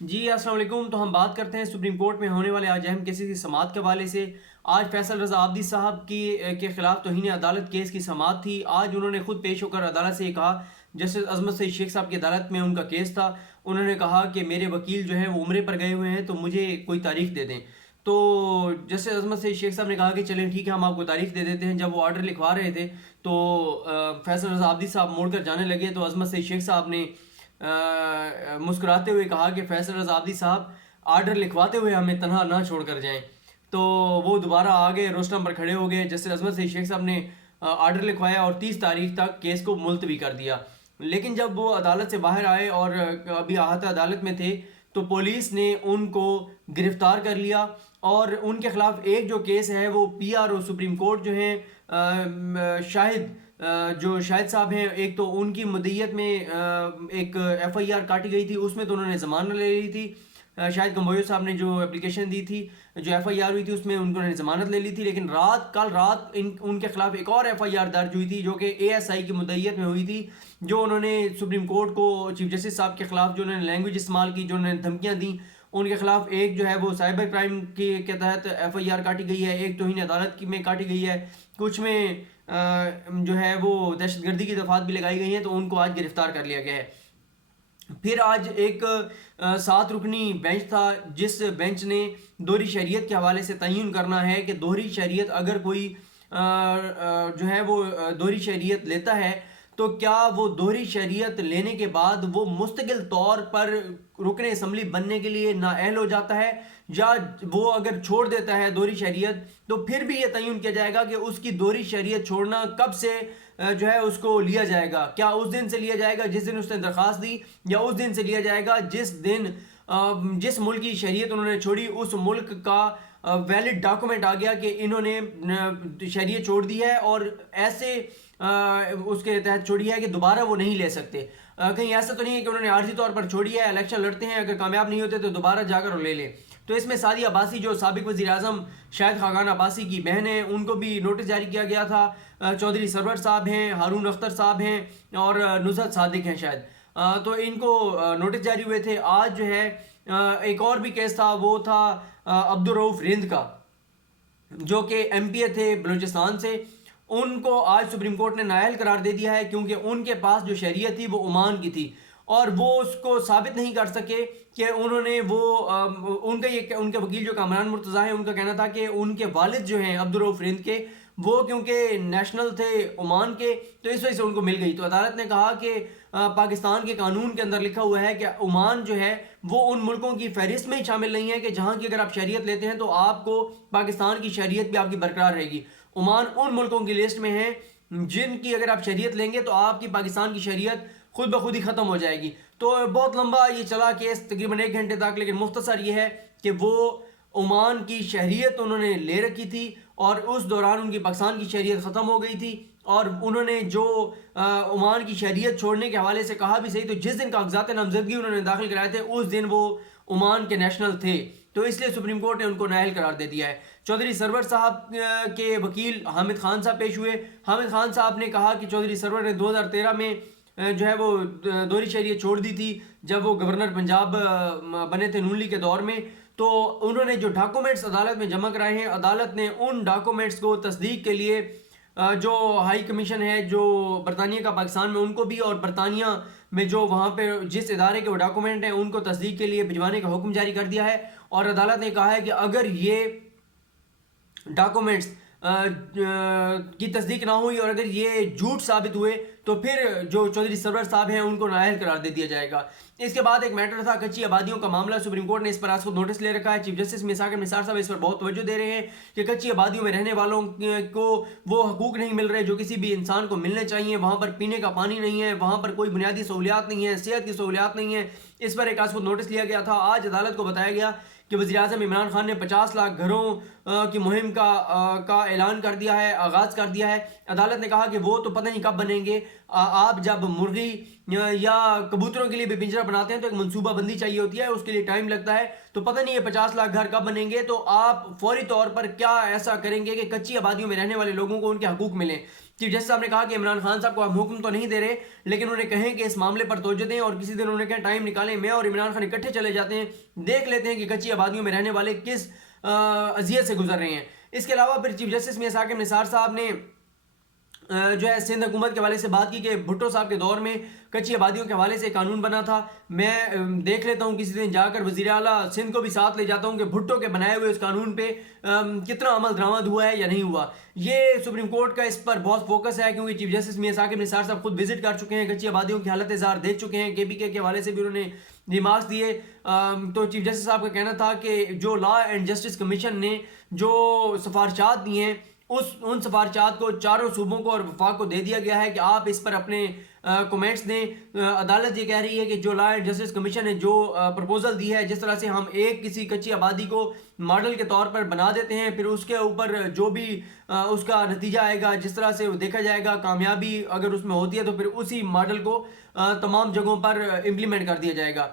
جی السلام علیکم۔ تو ہم بات کرتے ہیں سپریم کورٹ میں ہونے والے آج اہم کیسز کی سماعت کے حوالے سے۔ آج فیصل رضا عابدی صاحب کے خلاف توہین عدالت کیس کی سماعت تھی۔ آج انہوں نے خود پیش ہو کر عدالت سے یہ کہا، جسٹس عظمت سعید شیخ صاحب کی عدالت میں ان کا کیس تھا، انہوں نے کہا کہ میرے وکیل جو ہیں وہ عمرے پر گئے ہوئے ہیں تو مجھے کوئی تاریخ دے دیں۔ تو جسٹس عظمت سعید شیخ صاحب نے کہا کہ چلیں ٹھیک ہے، ہم آپ کو تاریخ دے دیتے ہیں۔ جب وہ آرڈر لکھوا رہے تھے تو فیصل رضا عابدی صاحب موڑ کر جانے لگے تو عظمت سعید شیخ صاحب نے مسکراتے ہوئے کہا کہ فیصل رضا عابدی صاحب آرڈر لکھواتے ہوئے ہمیں تنہا نہ چھوڑ کر جائیں۔ تو وہ دوبارہ آگے روسٹم پر کھڑے ہو گئے۔ جسٹس عظمت سعید شیخ صاحب نے آرڈر لکھوایا اور 30 تاریخ تک کیس کو ملتوی کر دیا۔ لیکن جب وہ عدالت سے باہر آئے اور ابھی احاطہ عدالت میں تھے تو پولیس نے ان کو گرفتار کر لیا اور ان کے خلاف ایک جو کیس ہے وہ P R O supreme court جو ہیں شاہد صاحب ہیں، ایک تو ان کی مدعیت میں ایک ایف آئی آر کاٹی گئی تھی، اس میں تو انہوں نے ضمانت لے لی تھی۔ شاہد گمبویو صاحب نے جو اپلیکیشن دی تھی، جو ایف آئی آر ہوئی تھی، اس میں انہوں نے ضمانت لے لی تھی۔ لیکن کل رات ان کے خلاف ایک اور ایف آئی آر درج ہوئی تھی جو کہ اے ایس آئی کی مدعیت میں ہوئی تھی، جو انہوں نے سپریم کورٹ کو چیف جسٹس صاحب کے خلاف جو انہوں نے لینگویج استعمال کی، جو انہوں نے دھمکیاں دیں، ان کے خلاف ایک جو ہے وہ سائبر کرائم کے تحت ایف آئی آر کاٹی گئی ہے، ایک توہین عدالت میں کاٹی گئی ہے، کچھ میں جو ہے وہ دہشت گردی کی دفعات بھی لگائی گئی ہیں۔ تو ان کو آج گرفتار کر لیا گیا ہے۔ پھر آج ایک 7 رکنی بینچ تھا، جس بینچ نے دوہری شریعت کے حوالے سے تعین کرنا ہے کہ دوہری شریعت اگر کوئی جو ہے وہ دوہری شریعت لیتا ہے تو کیا وہ دوہری شریعت لینے کے بعد وہ مستقل طور پر رکن اسمبلی بننے کے لیے نااہل ہو جاتا ہے، یا وہ اگر چھوڑ دیتا ہے دوہری شریعت تو پھر بھی یہ تعین کیا جائے گا کہ اس کی دوہری شریعت چھوڑنا کب سے جو ہے اس کو لیا جائے گا۔ کیا اس دن سے لیا جائے گا جس دن اس نے درخواست دی، یا اس دن سے لیا جائے گا جس ملک کی شریعت انہوں نے چھوڑی اس ملک کا ویلڈ ڈاکومنٹ آ گیا کہ انہوں نے شریعت چھوڑ دی ہے اور ایسے اس کے تحت چھوڑی ہے کہ دوبارہ وہ نہیں لے سکتے۔ کہیں ایسا تو نہیں ہے کہ انہوں نے عارضی طور پر چھوڑی ہے، الیکشن لڑتے ہیں، اگر کامیاب نہیں ہوتے تو دوبارہ جا کر وہ لے لیں۔ تو اس میں سعدیہ عباسی جو سابق وزیر اعظم شاہد خاقان عباسی کی بہن ہیں، ان کو بھی نوٹس جاری کیا گیا تھا۔ چودھری سرور صاحب ہیں، ہارون اختر صاحب ہیں اور نصرت صادق ہیں شاید، تو ان کو نوٹس جاری ہوئے تھے۔ آج جو ہے ایک اور بھی کیس تھا، وہ تھا عبدالرؤف رند کا، جو کہ ایم پی اے تھے بلوچستان سے۔ ان کو آج سپریم کورٹ نے نااہل قرار دے دیا ہے کیونکہ ان کے پاس جو شریعت تھی وہ عمان کی تھی اور وہ اس کو ثابت نہیں کر سکے کہ انہوں نے ان کے وکیل جو کامران مرتضیٰ ہیں، ان کا کہنا تھا کہ ان کے والد جو ہیں عبدالرؤف رند کے، وہ کیونکہ نیشنل تھے عمان کے تو اس وجہ سے ان کو مل گئی۔ تو عدالت نے کہا کہ پاکستان کے قانون کے اندر لکھا ہوا ہے کہ عمان جو ہے وہ ان ملکوں کی فہرست میں ہی شامل نہیں ہے کہ جہاں کی اگر آپ شریعت لیتے ہیں تو آپ کو پاکستان کی شریعت بھی آپ کی برقرار رہے گی۔ عمان ان ملکوں کی لسٹ میں ہیں جن کی اگر آپ شریعت لیں گے تو آپ کی پاکستان کی شریعت خود بخود ہی ختم ہو جائے گی۔ تو بہت لمبا یہ چلا کیس، تقریباً 1 گھنٹے تک، لیکن مختصر یہ ہے کہ وہ عمان کی شہریت انہوں نے لے رکھی تھی اور اس دوران ان کی پاکستان کی شہریت ختم ہو گئی تھی، اور انہوں نے جو عمان کی شہریت چھوڑنے کے حوالے سے کہا بھی صحیح، تو جس دن کاغذات نامزدگی انہوں نے داخل کرائے تھے اس دن وہ عمان کے نیشنل تھے، تو اس لیے سپریم کورٹ نے ان کو نااہل قرار دے دیا ہے۔ چودھری سرور صاحب کے وکیل حامد خان صاحب پیش ہوئے۔ حامد خان صاحب نے کہا کہ چودھری سرور نے 2013 میں جو ہے وہ دوہری شہریت چھوڑ دی تھی جب وہ گورنر پنجاب بنے تھے نون لیگ کے دور میں۔ تو انہوں نے جو ڈاکومنٹس عدالت میں جمع کرائے ہیں، عدالت نے ان ڈاکومنٹس کو تصدیق کے لیے جو ہائی کمیشن ہے جو برطانیہ کا پاکستان میں، ان کو بھی، اور برطانیہ میں جو وہاں پہ جس ادارے کے وہ ڈاکومنٹ ہیں ان کو تصدیق کے لیے بھجوانے کا حکم جاری کر دیا ہے۔ اور عدالت نے کہا ہے کہ اگر یہ ڈاکومنٹس کی تصدیق نہ ہوئی اور اگر یہ جھوٹ ثابت ہوئے تو پھر جو چودھری سرور صاحب ہیں ان کو نااہل قرار دے دیا جائے گا۔ اس کے بعد ایک میٹر تھا کچی آبادیوں کا معاملہ، سپریم کورٹ نے اس پر آج خود نوٹس لے رکھا ہے۔ چیف جسٹس مساکر نثار صاحب اس پر بہت توجہ دے رہے ہیں کہ کچی آبادیوں میں رہنے والوں کو وہ حقوق نہیں مل رہے جو کسی بھی انسان کو ملنے چاہیے۔ وہاں پر پینے کا پانی نہیں ہے، وہاں پر کوئی بنیادی سہولیات نہیں ہے، صحت کی سہولیات نہیں ہے۔ اس پر ایک آج خود نوٹس لیا گیا تھا۔ آج عدالت کو بتایا گیا کہ وزیر اعظم عمران خان نے 50 لاکھ گھروں کی مہم کا اعلان کر دیا ہے، آغاز کر دیا ہے۔ عدالت نے کہا کہ وہ تو پتہ نہیں کب بنیں گے، آپ جب مرغی یا کبوتروں کے لیے بھی پنجرہ بناتے ہیں تو ایک منصوبہ بندی چاہیے ہوتی ہے، اس کے لیے ٹائم لگتا ہے، تو پتہ نہیں یہ 50 لاکھ گھر کب بنیں گے، تو آپ فوری طور پر کیا ایسا کریں گے کہ کچی آبادیوں میں رہنے والے لوگوں کو ان کے حقوق ملیں۔ چیف جسٹس صاحب نے کہا کہ عمران خان صاحب کو ہم حکم تو نہیں دے رہے، لیکن انہیں کہیں کہ اس معاملے پر توجہ دیں، اور کسی دن انہوں نے کہا ٹائم نکالیں، میں اور عمران خان اکٹھے چلے جاتے ہیں، دیکھ لیتے ہیں کہ کچی آبادیوں میں رہنے والے کس اذیت سے گزر رہے ہیں۔ اس کے علاوہ پھر چیف جسٹس میاں ثاقب نثار صاحب نے جو ہے سندھ حکومت کے حوالے سے بات کی کہ بھٹو صاحب کے دور میں کچی آبادیوں کے حوالے سے قانون بنا تھا، میں دیکھ لیتا ہوں کسی دن جا کر وزیر اعلیٰ سندھ کو بھی ساتھ لے جاتا ہوں کہ بھٹو کے بنائے ہوئے اس قانون پہ کتنا عمل درآمد ہوا ہے یا نہیں ہوا۔ یہ سپریم کورٹ کا اس پر بہت فوکس ہے، کیونکہ چیف جسٹس میاں ثاقب نثار صاحب خود وزٹ کر چکے ہیں، کچی آبادیوں کی حالت زار دیکھ چکے ہیں، کے پی کے حوالے سے بھی انہوں نے ریمارکس دیے۔ تو چیف جسٹس صاحب کا کہنا تھا کہ جو لا اینڈ جسٹس کمیشن نے جو سفارشات دی ہیں ان سفارشات کو چاروں صوبوں کو اور وفاق کو دے دیا گیا ہے کہ آپ اس پر اپنے کومنٹس دیں۔ عدالت یہ کہہ رہی ہے کہ جو لا اینڈ جسٹس کمیشن نے جو پرپوزل دی ہے، جس طرح سے ہم کسی کچی آبادی کو ماڈل کے طور پر بنا دیتے ہیں، پھر اس کے اوپر جو بھی اس کا نتیجہ آئے گا، جس طرح سے دیکھا جائے گا، کامیابی اگر اس میں ہوتی ہے تو پھر اسی ماڈل کو تمام جگہوں پر امپلیمنٹ کر دیا جائے گا۔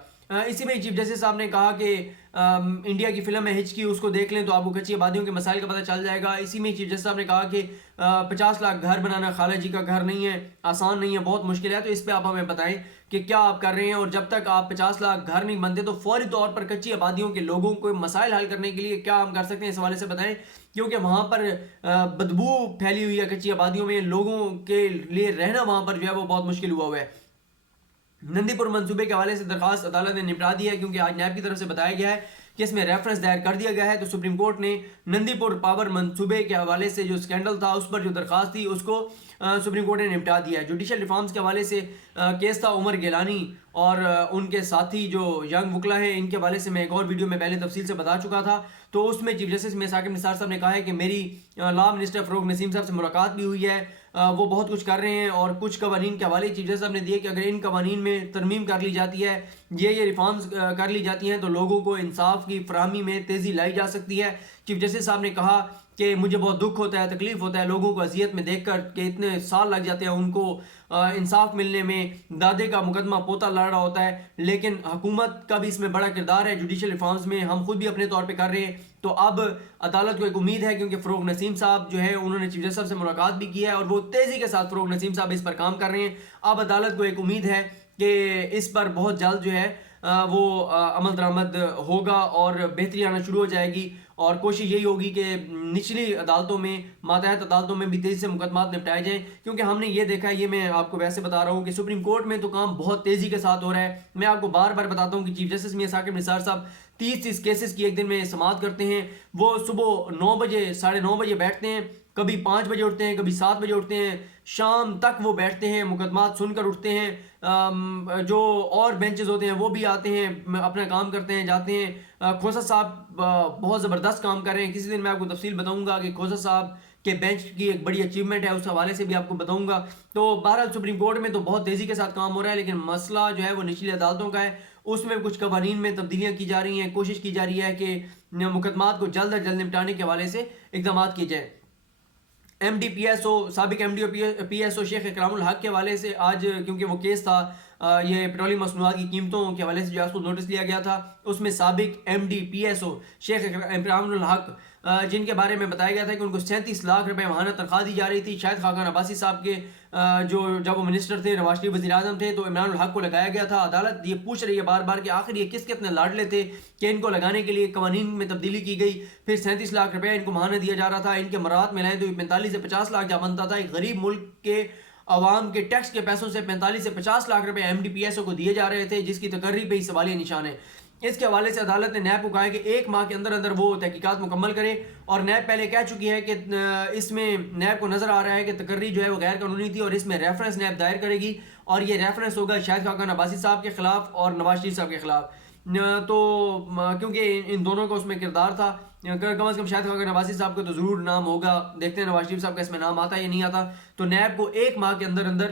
اسی میں چیف جسٹس صاحب نے کہا کہ انڈیا کی فلم ہے ہچکی، اس کو دیکھ لیں تو آپ کو کچی آبادیوں کے مسائل کا پتہ چل جائے گا۔ اسی میں چیف جسٹس صاحب نے کہا کہ 50 لاکھ گھر بنانا خالہ جی کا گھر نہیں ہے، آسان نہیں ہے، بہت مشکل ہے، تو اس پہ آپ ہمیں بتائیں کہ کیا آپ کر رہے ہیں، اور جب تک آپ 50 لاکھ گھر نہیں بنتے تو فوری طور پر کچی آبادیوں کے لوگوں کو مسائل حل کرنے کے لیے کیا ہم کر سکتے ہیں، اس حوالے سے بتائیں، کیونکہ وہاں پر بدبو پھیلی ہوئی ہے کچی آبادیوں میں، لوگوں کے لیے رہنا وہاں پر جو ہے وہ بہت مشکل ہوا ہے۔ نندی پور منصوبے کے حوالے سے درخواست عدالت نے نپٹا دی ہے، کیونکہ آج نیب کی طرف سے بتایا گیا ہے کہ اس میں ریفرنس دائر کر دیا گیا ہے، تو سپریم کورٹ نے نندی پور پاور منصوبے کے حوالے سے جو اسکینڈل تھا اس پر جو درخواست تھی اس کو سپریم کورٹ نے نپٹا دیا ہے۔ جوڈیشل ریفارمز کے حوالے سے کیس تھا عمر گیلانی اور ان کے ساتھی جو ینگ وکلا ہیں، ان کے حوالے سے میں ایک اور ویڈیو میں پہلے تفصیل سے بتا چکا تھا، تو اس میں چیف جسٹس میاں ثاقب نثار صاحب نے کہا ہے کہ میری لا منسٹر فروغ نسیم صاحب سے ملاقات بھی ہوئی ہے، وہ بہت کچھ کر رہے ہیں، اور کچھ قوانین کے حوالے چیف جسٹس صاحب نے دیے کہ اگر ان قوانین میں ترمیم کر لی جاتی ہے، یہ ریفارمز کر لی جاتی ہیں تو لوگوں کو انصاف کی فراہمی میں تیزی لائی جا سکتی ہے۔ چیف جسٹس صاحب نے کہا کہ مجھے بہت دکھ ہوتا ہے، تکلیف ہوتا ہے لوگوں کو اذیت میں دیکھ کر کہ اتنے سال لگ جاتے ہیں ان کو انصاف ملنے میں، دادے کا مقدمہ پوتا لڑ رہا ہوتا ہے، لیکن حکومت کا بھی اس میں بڑا کردار ہے جوڈیشل ریفارمز میں، ہم خود بھی اپنے طور پہ کر رہے ہیں۔ تو اب عدالت کو ایک امید ہے، کیونکہ فروغ نسیم صاحب جو ہے انہوں نے چیف جسٹس صاحب سے ملاقات بھی کی ہے اور وہ تیزی کے ساتھ فروغ نسیم صاحب اس پر کام کر رہے ہیں۔ اب عدالت کو ایک امید ہے کہ اس پر بہت جلد جو ہے وہ عمل درآمد ہوگا اور بہتری آنا شروع ہو جائے گی، اور کوشش یہی ہوگی کہ نچلی عدالتوں میں، ماتحت عدالتوں میں بھی تیزی سے مقدمات نپٹائے جائیں، کیونکہ ہم نے یہ دیکھا ہے، یہ میں آپ کو ویسے بتا رہا ہوں کہ سپریم کورٹ میں تو کام بہت تیزی کے ساتھ ہو رہا ہے۔ میں آپ کو بار بار بتاتا ہوں کہ چیف جسٹس میاں ثاقب نثار صاحب 30 کیسز کی ایک دن میں سماعت کرتے ہیں، وہ صبح 9 بجے 9:30 بجے بیٹھتے ہیں، کبھی 5 بجے اٹھتے ہیں، کبھی 7 بجے اٹھتے ہیں، شام تک وہ بیٹھتے ہیں، مقدمات سن کر اٹھتے ہیں، جو اور بینچز ہوتے ہیں وہ بھی آتے ہیں، اپنا کام کرتے ہیں، جاتے ہیں۔ کھوسا صاحب بہت زبردست کام کر رہے ہیں، کسی دن میں آپ کو تفصیل بتاؤں گا کہ کھوسا صاحب کے بینچ کی ایک بڑی اچیومنٹ ہے، اس حوالے سے بھی آپ کو بتاؤں گا۔ تو بہرحال سپریم کورٹ میں تو بہت تیزی کے ساتھ کام ہو رہا ہے، لیکن مسئلہ جو ہے وہ نچلی عدالتوں کا ہے، اس میں کچھ قوانین میں تبدیلیاں کی جا رہی ہیں، کوشش کی جا رہی ہے کہ مقدمات کو جلد از جلد نپٹانے کے حوالے سے اقدامات کیے جائیں۔ M D P S O, سابق M D O P S O Sheikh Ikram الحق کے حوالے سے آج، کیونکہ وہ کیس تھا یہ پیٹرولیم مصنوعات کی قیمتوں کے حوالے سے جو اس کو نوٹس لیا گیا تھا، اس میں سابق M D P S O Sheikh Ikram الحق جن کے بارے میں بتایا گیا تھا کہ ان کو 37 لاکھ روپے ماہانہ تنخواہ دی جا رہی تھی، شاید خاقان عباسی صاحب کے جب وہ منسٹر تھے، نواز شریف وزیر اعظم تھے، تو عمران الحق کو لگایا گیا تھا۔ عدالت یہ پوچھ رہی ہے بار بار کہ آخر یہ کس کتنے لاڈلے تھے کہ ان کو لگانے کے لیے قوانین میں تبدیلی کی گئی، پھر 37 لاکھ روپے ان کو ماہانہ دیا جا رہا تھا، ان کے مراعات میں لائیں تو 45 سے 50 لاکھ جا بنتا تھا۔ ایک غریب ملک کے عوام کے ٹیکس کے پیسوں سے 45 سے 50 لاکھ روپے M D P S O کو دیے جا رہے تھے، جس کی تقرری پہ ہی سوالیہ نشان ہے۔ اس کے حوالے سے عدالت نے نیب کو کہا ہے کہ 1 ماہ کے اندر اندر وہ تحقیقات مکمل کرے، اور نیب پہلے کہہ چکی ہے کہ اس میں نیب کو نظر آ رہا ہے کہ تقرری جو ہے وہ غیر قانونی تھی، اور اس میں ریفرنس نیب دائر کرے گی، اور یہ ریفرنس ہوگا شاہد خاقان عباسی صاحب کے خلاف اور نواز شریف صاحب کے خلاف، تو کیونکہ ان دونوں کا اس میں کردار تھا، کم از کم شاہد خاقان عباسی صاحب کا تو ضرور نام ہوگا، دیکھتے ہیں نواز شریف صاحب کا اس میں نام آتا ہے یا نہیں آتا۔ تو نیب کو 1 ماہ کے اندر اندر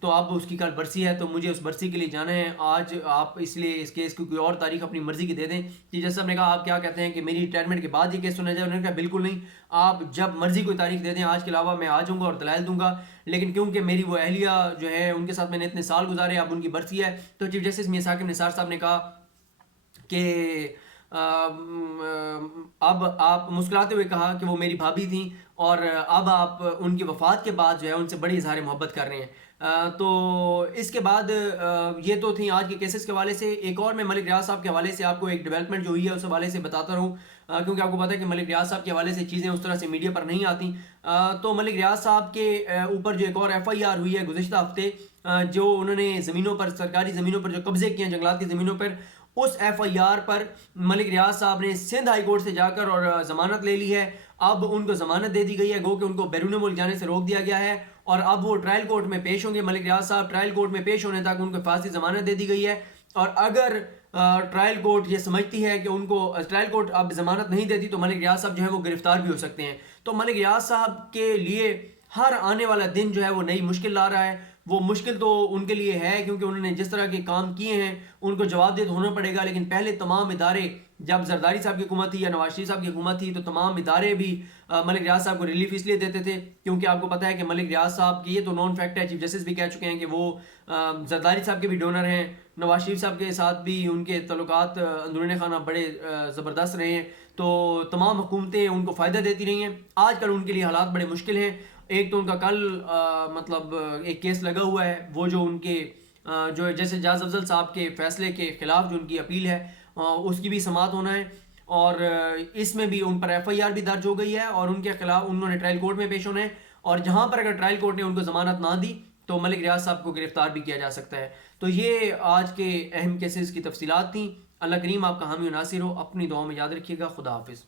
تو اب اس کی کل برسی ہے، تو مجھے اس برسی کے لیے جانا ہے آج. آپ اس لیے اس کیس کی کوئی اور تاریخ اپنی مرضی کی دے دیں. جی جج صاحب نے کہا آپ کیا کہتے ہیں کہ میری ریٹائرمنٹ کے بعد یہ کیس سنا جائے؟ انہوں نے کہا بالکل نہیں، آپ جب مرضی کوئی تاریخ دے دیں، آج کے علاوہ میں آ جاؤں گا اور دلائل دوں گا. لیکن کیونکہ میری وہ اہلیہ جو ہے ان کے ساتھ میں نے اتنے سال گزارے، اب ان کی برسی ہے. تو چیف جسٹس میاں ثاقب نثار صاحب نے کہا کہ اب آپ مسکراتے ہوئے کہا کہ وہ میری بھابھی تھیں اور اب آپ ان کی وفات کے بعد جو ہے ان سے بڑی اظہار محبت کر رہے ہیں. تو اس کے بعد یہ تو تھیں آج کے کیسز کے حوالے سے. ایک اور میں ملک ریاض صاحب کے حوالے سے آپ کو ایک ڈیولپمنٹ جو ہوئی ہے اس حوالے سے بتاتا رہوں، کیونکہ آپ کو پتہ ہے کہ ملک ریاض صاحب کے حوالے سے چیزیں اس طرح سے میڈیا پر نہیں آتی. تو ملک ریاض صاحب کے اوپر جو ایک اور ایف آئی آر ہوئی ہے گزشتہ ہفتے، جو انہوں نے زمینوں پر، سرکاری زمینوں پر جو قبضے کیے ہیں جنگلات کی زمینوں پر، اس ایف آئی آر پر ملک ریاض صاحب نے سندھ ہائی کورٹ سے جا کر اور ضمانت لے لی ہے. اب ان کو ضمانت دے دی گئی ہے، گو کہ ان کو بیرون ملک جانے سے روک دیا گیا ہے، اور اب وہ ٹرائل کورٹ میں پیش ہوں گے. ملک ریاض صاحب ٹرائل کورٹ میں پیش ہونے تک ان کو حفاظتی ضمانت دے دی گئی ہے. اور اگر ٹرائل کورٹ یہ سمجھتی ہے کہ ان کو ٹرائل کورٹ اب ضمانت نہیں دیتی تو ملک ریاض صاحب جو ہے وہ گرفتار بھی ہو سکتے ہیں. تو ملک ریاض صاحب کے لیے ہر آنے والا دن جو ہے وہ نئی مشکل لا رہا ہے. وہ مشکل تو ان کے لیے ہے کیونکہ انہوں نے جس طرح کے کام کیے ہیں ان کو جواب دہ ہونا پڑے گا. لیکن پہلے تمام ادارے، جب زرداری صاحب کی حکومت تھی یا نواز شریف صاحب کی حکومت تھی، تو تمام ادارے بھی ملک ریاض صاحب کو ریلیف اس لیے دیتے تھے کیونکہ آپ کو پتہ ہے کہ ملک ریاض صاحب کی، یہ تو نون فیکٹ ہے، چیف جسٹس بھی کہہ چکے ہیں کہ وہ زرداری صاحب کے بھی ڈونر ہیں. نواز شریف صاحب کے ساتھ بھی ان کے تعلقات اندرون خانہ بڑے زبردست رہے ہیں. تو تمام حکومتیں ان کو فائدہ دیتی رہی ہیں. آج کل ان کے لیے حالات بڑے مشکل ہیں. ایک تو ان کا کل مطلب ایک کیس لگا ہوا ہے، وہ جو ان کے جو جیسے جاز افضل صاحب کے فیصلے کے خلاف جو ان کی اپیل ہے اس کی بھی سماعت ہونا ہے، اور اس میں بھی ان پر ایف آئی آر بھی درج ہو گئی ہے اور ان کے خلاف انہوں نے ٹرائل کورٹ میں پیش ہونا ہے. اور جہاں پر اگر ٹرائل کورٹ نے ان کو ضمانت نہ دی تو ملک ریاض صاحب کو گرفتار بھی کیا جا سکتا ہے. تو یہ آج کے اہم کیسز کی تفصیلات تھیں. اللہ کریم آپ کا حامی و ناصر ہو. اپنی دعاؤں میں یاد رکھیے گا. خدا حافظ.